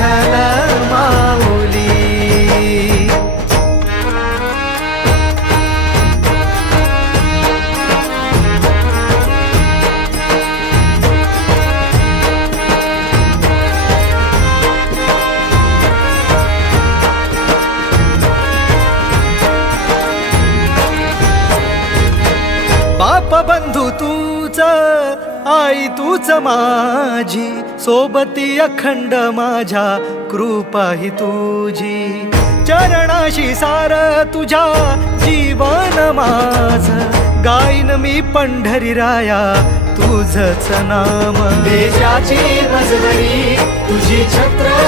विठ्ठल माऊली बाप बंधू तूच आई तूच माझी सोबती अखंड माझ्या कृपा ही तुझी. चरणाशी सार तुझ्या जीवन माझ. गाईन मी पंढरी राया तुझच नाम. देशाची नजरी तुझी छत्र